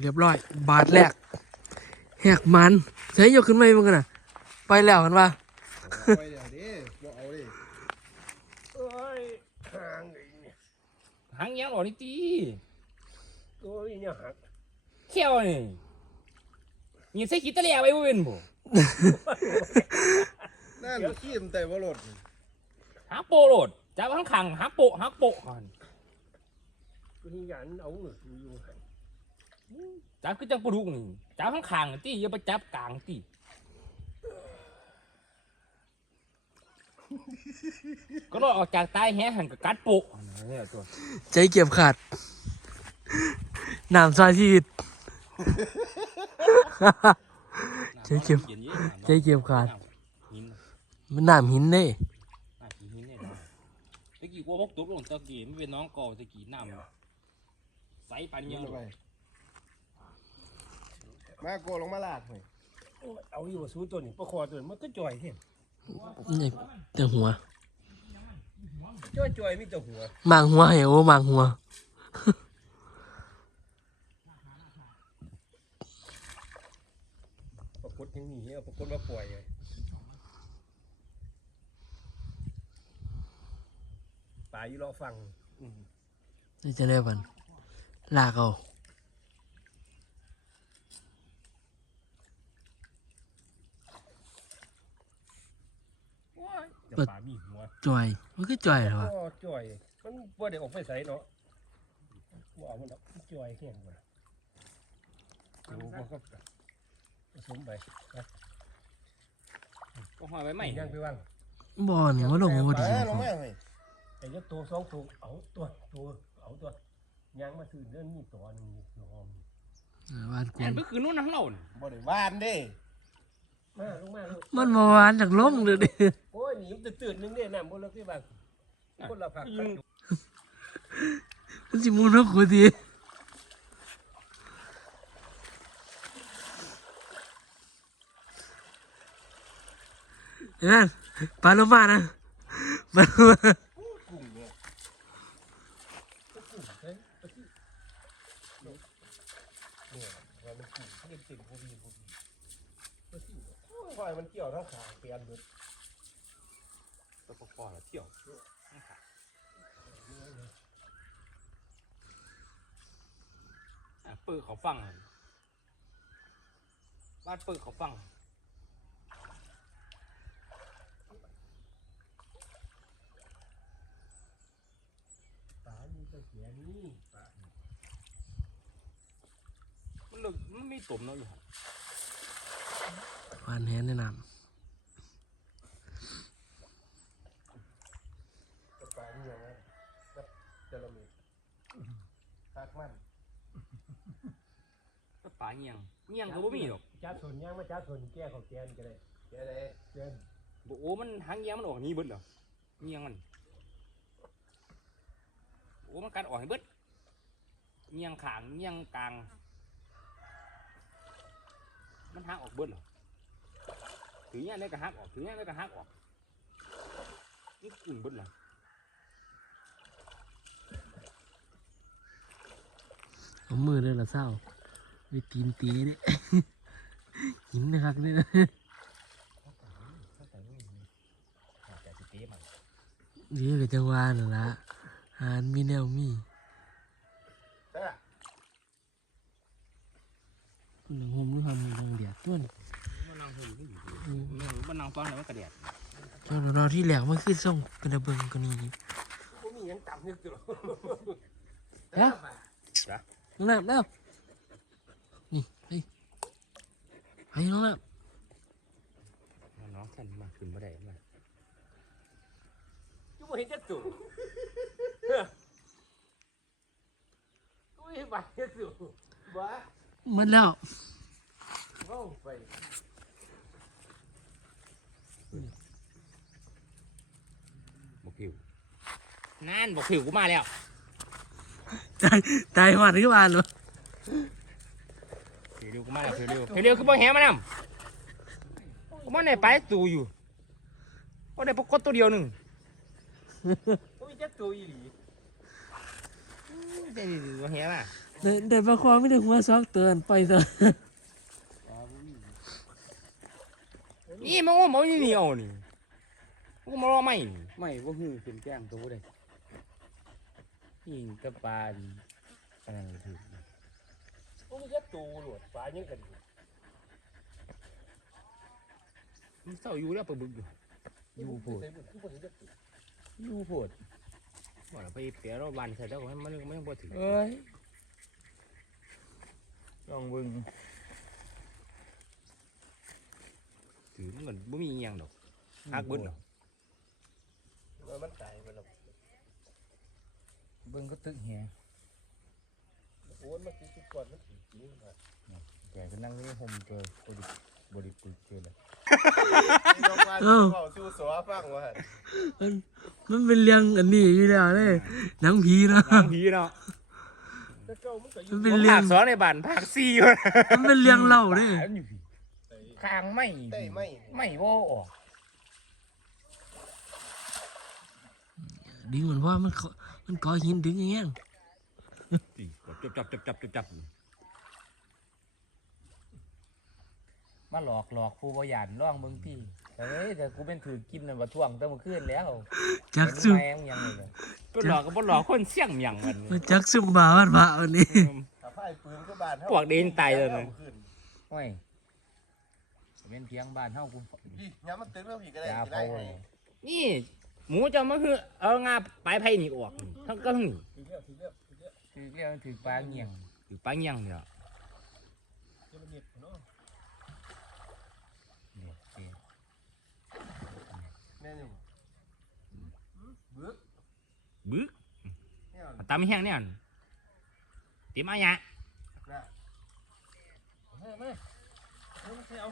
เรียบร้อย บาทแรกแหกมันใช้ยกขึ้นมามันกันน่ะไปแล้วกันว่าไปเดี๋ยวดิบ่เอาดิเอ้ยห่างไอ้เนี่ยหางยังหรอนี่ตีโอ้ยเนี่ยหักเขี้ยวนี่ยิงใส่ขีตะเลียไว้บ่เป็นบ่นั่นขี้มแต่ว่ารถหาโปโลดจับข้างขังหาโปะหาโปะก่อนกูที่ยันเอาเงินอยู่ให้ จับคือจังปลาดุกนี่จับข้างขังตีอย่าไปจับกลางตีก็รอดออกจากใต้แหหันกับกัดโปะเนี่ยตัวใจเก็บขาดน้ำซอยชีวิต ใจเก็บใจเก็บขาด หินมันน้ำหินเด้อะหินหินเนี่ยนะตะกี้กูพกตุ๊บลงตะกี้ไม่เป็นน้องกอตะกี้น้ำใสปันยัยังงไป มาโกลงมาลากหน่อยโอ้ยเอาอยู่สู้ตัวนี้ประคอตัวนี้มันก็จ่อยเห็นนี่แต่หัวจ่อยจ่อยมีแต่หัวมางหัวเหวมางหัวปรากฏยังมีเอาปรากฏว่าปล่อยไงปลาอยู่รอฟังนี่จะได้บันลากเอา จะปลามีหัวจอยมันก็จอยเหรอวะก็จ่อย มันบ่ได้ออกไปใส่เนาะบ่เอามันดอกมันจ่อยแห้งกว่าโอ้มันก็ผสมไปก็หอยไว้ใหม่ย่างไปว่างบ่อนี่มันลงมาพอดีไปลงมาหน่อยไอ้เจ้าตัวสองตัวเอาตัวตัวเอาตัวย่างมาซื้อเรื่องนี้ตัวหนึงนี่หอมเออวานกวแอนนก็คือนู่นนั่งเล่าน่ะบ่ได้ว่านเด้มาลงมาลูกมันมาวานจากลงเลยดิ โอ้ยหนีมันตื่นๆนึงเนี่ยน้ำบนเลิกที่บ้านคนละผักกันมันสิมูนกกูดีเห็นไหมปลาโลมานะปลาโลมากุ้งเนี่ยกุ้งเฮ้ยเอาที่เนี่ยเนี่ยว่ามันกุ้งเรียกติ่งพวกนี้พวกนี้เอาที่โอ้ยว่ามันเกี่ยวทั้งขาเปลี่ยนหมด ตะปคอละเที่ยวอะเปิดเขาฟังบ้านเปิดเขาฟังปลามีแต่เสียนี่ปลามันเลิกมันไม่ตุ่มเนาะอยู่ครับวานแหนแนะนแต่ปลานี่ยังไงรับจระเม็ดหัก มันก็ป่าเงียงเงียงก็บ่มีหรอกจ้าส่วนย่างมาจ้าส่วนแก้เขาแกนก็ได้แกเลยแกนบอกโอ้มันหางเงียงมันออกหนี้เบิดเหรอเงียงมันโอ้มันกัดออกให้เบิดเงียงขางเงียงกลาง มันหักออกเบิดเหรอถือเงี้ยได้ก็หักออกถือเงี้ยได้ก็หักออกนี่กุ่นเบิดเหรอ เอามือเลยละเศร้าวิตีนตีเด้หินนะครับเนี่ยแต่สิเต้มันเรียกกับจังหวะนั่นละหานมีแนวมีแต่หนังหมหรือทำหนังเดียดต้นมันนั่งเฮ้ยมันอยู่มันนั่งฟังแล้วมันกระเดียดเจ้าเราที่แหลกมันคือส่งกระเบิงกว่านี้กูมีหยังต่ำนี่ตัวแล้ว น้องน้ำแล้วนี่ไปไปน้องน้น้องท่านมาขึ้นมาได้มากูบ่เห็นจักตัวกูเห็นบาดจักตัวบ้าำหมันแล้วเอาไปบอกผิวนั่นบอกผิวกูมาแล้ว ตายตายหวานขึ้นมาเลยผิวเร็วกูมาแล้วผิวเร็วผิวเร็วคือบ่แหมานำกูมาในไปตูอยู่ก็ได้ปกดตัวเดียวหนึ่งกูมีจักตัวอีหลีเดี๋ยวๆๆบ่แหมาเดินเดินประคองไม่ได้หัวซอกเตือนไปเถอะนี่มันว่ามันนี่เหนียวนี่มันมารอไม่นี่ไม่ว่าหือขึ้นแก้งตัวได้ยิ งกระปานอันนั้นถือพวกมันจะตูหลวดฟ้ายังกันอยู่มันเศร้าอยู่แล้วปลาบึกอยู่อยู่โพดใส่บุญทุกคนจะตูอยู่โพดว่าเราไปเปียเราบานใส่แล้วให้มันมันบ่ถึงเอ้ยลองเบิ่งถือมันบ่มีอหยังดอกฮักเบิดดอกแล้วมันตายไปแล้ว เบิ่งก็ตึกแหโอ้ยมันคือสุดก่อนมันสีจริงครับแกก็นั่งนี่ห่มเจอบริบริปุยเจอเลยยกมาเข้าสู้สวฟังว่ามันมันเป็นเรื่องอันนี้อยู่แล้วเลยหนังผีเนาะน้องผีเนาะแต่เจ้ามันก็อมัยู่นเป็นเรื่อภางคสองในบ้านภาคสี่วะมันเป็นเรื่องเล่าเด้ข้างไม่ได้ไหมไม่ว่าออกดึงมันว่ามันเกาะ มันเกาะหินดึงอย่างเงี้ยจับจับจับจับจับจับมาหลอกหลอกผู้บริยานร่องเบิ่งพี่เฮ้ยแต่กูเป็นถือกินน่ะบ่ท่วงแต่เมื่อคืนแล้วจักซุ่มแมงยังเลยบ่หลอกก็บ่หลอกคนเสี่ยงยังมันจักซุ่มบ่าวันบาวันนี้ถ้าพ่ายปืนก็บานพวกเดินตายเลยนะโอ้ยเป็นเพียงบ้านเฮากูย้ำมันตึงแล้วพี่ก็ได้นี่หมูจะมาคือเอางาปลายไผ่นี่ออก ทั้งก็ทั้งนี่ ถือเรียกถือเรียกถือเรียก ถือเรียกถือปลาเงียง อยู่ปลาเงี้ยงเนี่ย เจ้ามันเน็ตเนาะ เนี่ยเอ๊ะ แม่นี่บึก บึก เนี่ย ตามแห้งเนี่ยเตรียมอาญะ นะ เฮ้ยมาเฮ้ยมาใส่เอา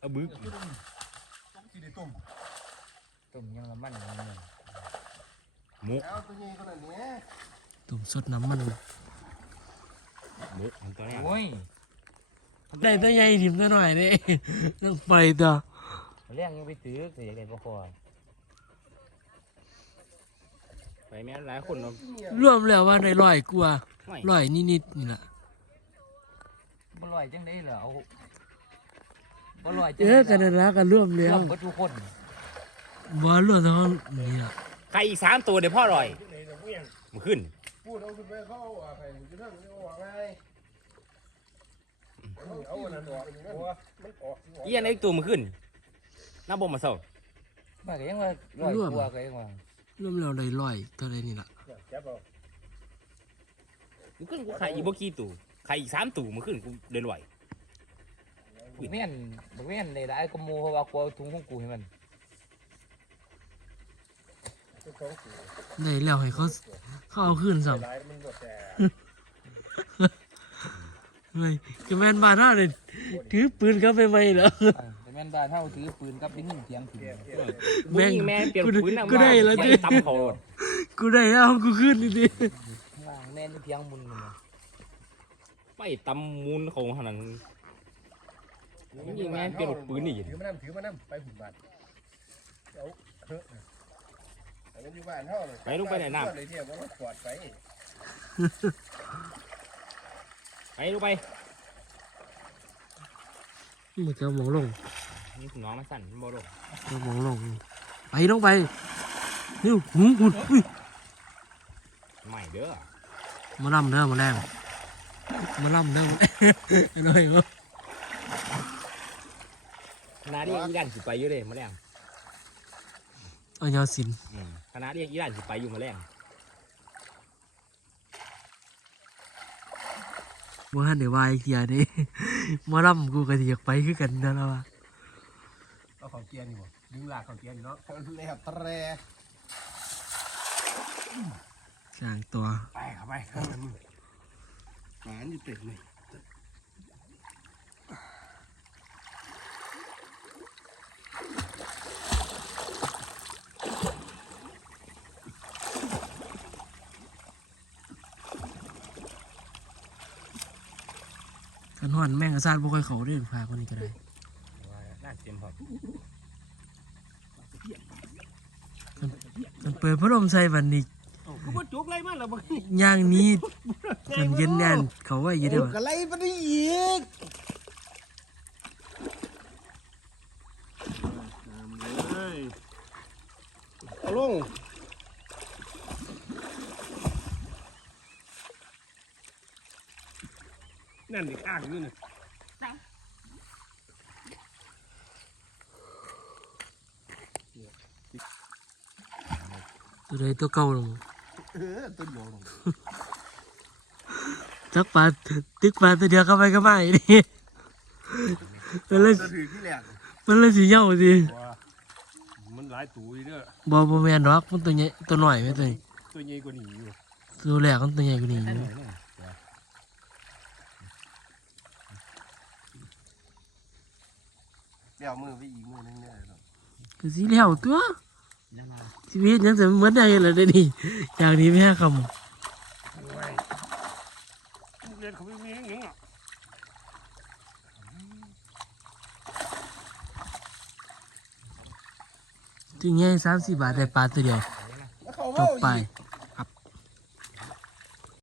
เอาบึก ต้องสีได้ตุ่ม ต้มยังละมันยังเลย หมูเอาตัวนี้ขนาดนี้ตุ่มสดน้ำมันบึกมันตัวเนี้ยโอ้ยได้ตัวใหญ่ถิ่มตัวหน่อยนี่ต้องไปต่อเลี้ยงยังไปถือก็อยากได้บ่พอไปแม่นหลายคนเนาะรวมแล้วว่าได้ร้อยกว่าไม่ร้อยนิดๆนี่แหละบ่ลอยจังได้เหรอเอาบ่ลอยจังเอได้อกันนั่นละกันรวมแล้วร่วมกับทุกคนบ่รวมทั้งนี่ล่ะ ใครอีกสามตัวเดี๋ยวพ่ออร่อยที่ไหนเราเวียงมันขึ้น พูดเอาขึ้นไปเข้าอะใครจะนั่งจะว่าไงเอาอันนั้นออกเพราะว่ามันออกที่หัวอีอันไอ้ตัวมันขึ้นน้าบ่มาเศร้า มาก็ยังว่าลอยกลัวก็ยังว่ารวมแล้วได้ร้อยเท่าไรนี่ล่ะจับเอามันขึ้นกูใครอีกบ่กี่ตัวใครอีกสามตัวมันขึ้นกูเดินไหว บักแม่นบักแม่นได้หลายกว่าหมู่เพราะว่ากลัวถุงของกูให้มันเป็นของสูง ได้แล้วให้เขาเขาเอาขึ้นซ้หลายมันบ่แต่ำเฮ้ยก็แม่นบ้านเฮาเลยถือปืนเข้าไปไหมเหรออ่าแต่แม่นบ้านเฮาถือปืนกับได้ยินเสียงถึงแม่งแม่งเปลี่ยนกูได้ปืนนะกูได้แล้วไม่ดิตำเขาโลดกูได้เอากูขึ้นนี่ดิว่าแม่นเพียงมุนมันน่ะไม่ตำมูลเขาขนาดนั้นนี่แม่งเปลี่ยนปืนนี่ถือมานั่ถือมานั่ไปหุ่นบาทเอาเถ อะอันนั้นอยู่บ้านเท่าเลยไปลูกไปไหนน้ำ เลยเที่ยวมันปลอดไปไปลูกไปมันจะมองลงนี่คุณน้องมาสั่นบ่ลงจะมองลง ไปน้องไปนี่หูกูอุ้ยใหม่เด้อมาล่ำเด้อมาแรงมาล่ำเด้อมาหน่อยเนาะคณะนี้อีด่านสิไปอยู่เลยมาแรง เอายาสินอืมคณะนี้อีด่านสิไปอยู่มาแรงบ่ทันได้วายเกียร์เด้มาล่ำกูก็สิอยากไปคือกันนั่นล่ะวะเอาของเกียร์นี่บ่ดึงลากของเกียร์นี่เนาะแล้วแตรสร้างตัว ไปเข้าไปหานอยู่เต็มเลย ห่อนแม่งกระซาดบ่ค่อยเขาเด้พาคนนี้ก็ได้น่าเต็มพอมันเปิดพัดลมใส่บัดนี้กูบ่จุกไรมาแล้วบ่ย่างนี้จนเย็นแน่นเขาว่าอยู่เด้อกะไรบ่ได้อีกเอาลง นั่นนี่ข้างนี่น่ะตัวใดตัวเก่าลงเออต้นเดียวลงจักปลาตึกปลาตัวเดียวเข้าไปก็ไม่นี่มันเลยจะถือที่แหลกมันเลยสิเหย้าสิว่ามันหลายตัวอยู่เด้อบ่บ่แม่นดอกมันตัวใหญ่ตัวน้อยแม่ตัวนี้ตัวใหญ่กว่านี้อยู่ตัวแรกมันตัวใหญ่กว่านี้อยู่ เดี๋ยวมือไปอีกมือนึงเนี่ยเนาะก็สิแล้วตัวชีวิตยังจะเหมือนได้เลยเด้อนี่อย่างนี้แม่คำโอ้ยเรียนเขาไม่มีหยังอะถึงไง30บาทได้ปลาตัวเดียวแล้วเขาจเว้าบไปอีก